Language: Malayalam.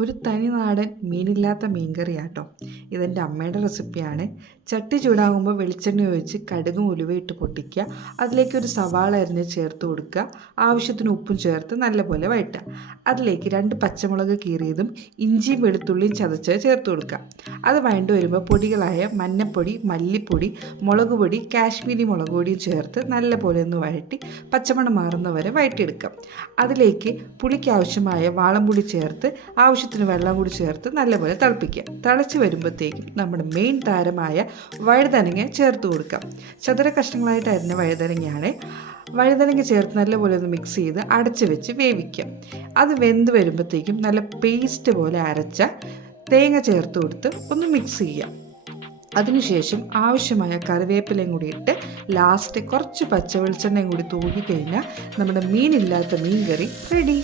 ഒരു തനി നാടൻ മീനില്ലാത്ത മീൻകറിയാട്ടോ. ഇതെൻ്റെ അമ്മയുടെ റെസിപ്പിയാണ്. ചട്ടി ചൂടാകുമ്പോൾ വെളിച്ചെണ്ണ ഒഴിച്ച് കടുകും ഉലുവയിട്ട് പൊട്ടിക്കുക. അതിലേക്ക് ഒരു സവാള അരിഞ്ഞ് ചേർത്ത് കൊടുക്കുക. ആവശ്യത്തിന് ഉപ്പും ചേർത്ത് നല്ലപോലെ വഴറ്റുക. അതിലേക്ക് 2 പച്ചമുളക് കീറിയതും ഇഞ്ചിയും വെളുത്തുള്ളിയും ചതച്ച് ചേർത്ത് കൊടുക്കുക. അത് വഴണ്ട് വരുമ്പോൾ പൊടികളായ മഞ്ഞൾപ്പൊടി, മല്ലിപ്പൊടി, മുളക് പൊടി, കാശ്മീരി മുളക് പൊടിയും ചേർത്ത് നല്ലപോലെ ഒന്ന് വഴറ്റി പച്ചമണം മാറുന്നവരെ വഴറ്റിയെടുക്കാം. അതിലേക്ക് പുളിക്ക് ആവശ്യമായ വാളംപുളി ചേർത്ത് ആവശ്യത്തിന് വെള്ളം കൂടി ചേർത്ത് നല്ലപോലെ തിളപ്പിക്കുക. തിളച്ച് വരുമ്പോഴത്തേക്കും നമ്മുടെ മെയിൻ താരമായ വഴുതനങ്ങ ചേർത്ത് കൊടുക്കാം. ചതുര കഷ്ണങ്ങളായിട്ട് അരിഞ്ഞ വഴുതനങ്ങയാണ്. വഴുതനങ്ങ ചേർത്ത് നല്ലപോലെ ഒന്ന് മിക്സ് ചെയ്ത് അടച്ച് വെച്ച് വേവിക്കുക. അത് വെന്ത് വരുമ്പോഴത്തേക്കും നല്ല പേസ്റ്റ് പോലെ അരച്ച തേങ്ങ ചേർത്ത് കൊടുത്ത് ഒന്ന് മിക്സ് ചെയ്യുക. അതിനുശേഷം ആവശ്യമായ കറിവേപ്പിലയും കൂടി ഇട്ട് ലാസ്റ്റ് കുറച്ച് പച്ച വെളിച്ചെണ്ണയും കൂടി തൂക്കി കഴിഞ്ഞാൽ നമ്മുടെ മീനില്ലാത്ത മീൻ കറി റെഡി.